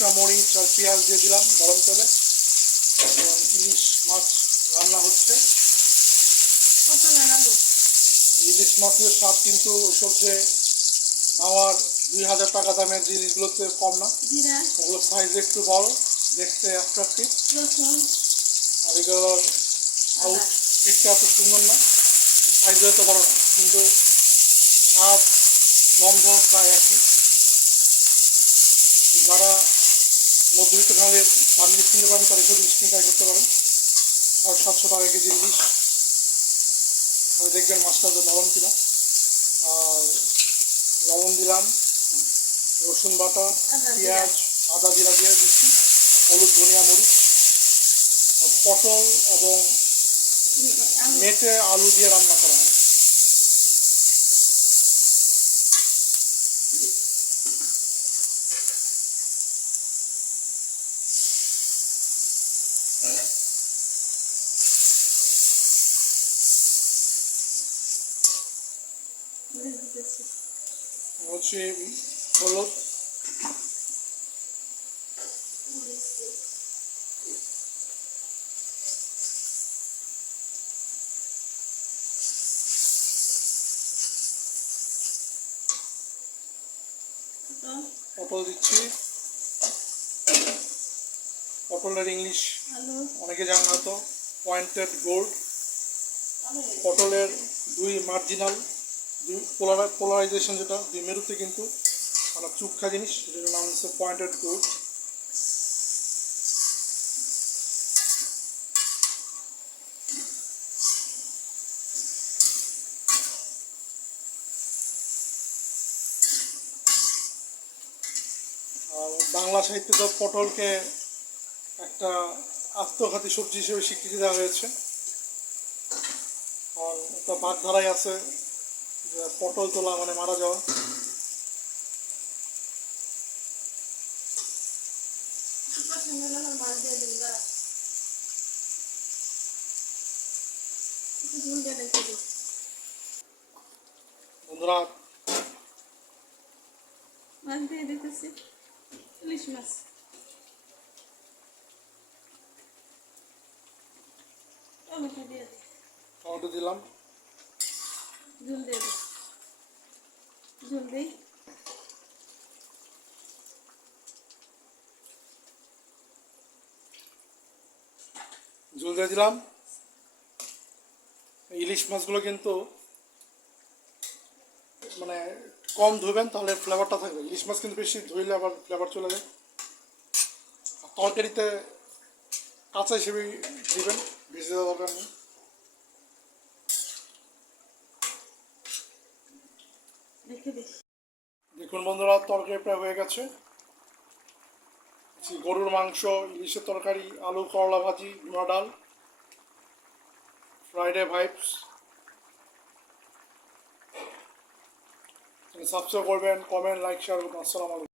Extra মরিচ আর পেঁয়াজ দিয়ে দিলাম গরম তেলে। এবং ইলিশ মাছ রান্না হচ্ছে। ইলিশ মাছের স্বাদ কিন্তু ওসব যে মাওয়ার 2000 টাকা দামের জিনিসগুলোতে কম না, ওগুলো সাইজ একটু বড়, দেখতে অ্যাট্রাকটিভ। আর এগুলোর আউট পিঠটা এত সুন্দর না, সাইজ হয়তো বড় না, কিন্তু স্বাদ গন্ধ প্রায় একই। যারা মধ্যবিত্ত ফ্যামিলির দামি ইলিশ কিনতে পারেন তারা এসব ইলিশ কিনে ট্রাই করতে পারেন। 700 টাকা কেজি ইলিশ। তাহলে দেখবেন মাছটা তো নরম কিনা। আর লবণ দিলাম, রসুন বাটা, পেঁয়াজ, আদা জিরা দিয়ে দিচ্ছি, হলুদ, ধনিয়া, মরিচ। পটল এবং মেটে আলু দিয়ে রান্না করা হয়। হচ্ছে হলুদ, পটল দিচ্ছি। পটলের ইংলিশ অনেকে জানেন হয়তো পয়েন্টেড গোল্ড। পটলের দুই মার্জিনাল, দুই পোলারাইজেশন, যেটা দুই মেরুতে কিন্তু মানে চুক্ষা জিনিস, যেটার নাম হচ্ছে পয়েন্টেড গোল্ড। আর বাংলা সাহিত্যে তো পটলকে একটা আত্মঘাতী সবজি হিসেবে স্বীকৃতি দেওয়া হয়েছে। আর একটা বাগধারাই আছে যে পটল তোলা মানে মারা যাওয়া। বন্ধুরা, মাছ দিয়ে দিতেছি ইলিশ মাছ। টমেটো দিয়ে দিই, টমেটো দিলাম, ঝুল দিয়ে দিই, ঝুল দিই। ঝোল দিয়ে দিলাম। ইলিশ মাছগুলো কিন্তু মানে কম ধুবেন, তাহলে ফ্লেভারটা থাকবে। ইলিশ মাছ কিন্তু বেশি ধুইলে আবার ফ্লেভার চলে যায়। তরকারিতে কাঁচা হিসেবেই দিবেন, ভেজে দেওয়া দরকার নেই। দেখুন বন্ধুরা, তরকারি প্রায় হয়ে গেছে। গরুর মাংস, ইলিশের তরকারি, আলু করলা ভাজি, ভুনা ডাল, ফ্রাইডে ভাইবস। সাবস্ক্রাইব করবেন, কমেন্ট, লাইক, শেয়ার করবেন। আসসালামু আলাইকুম।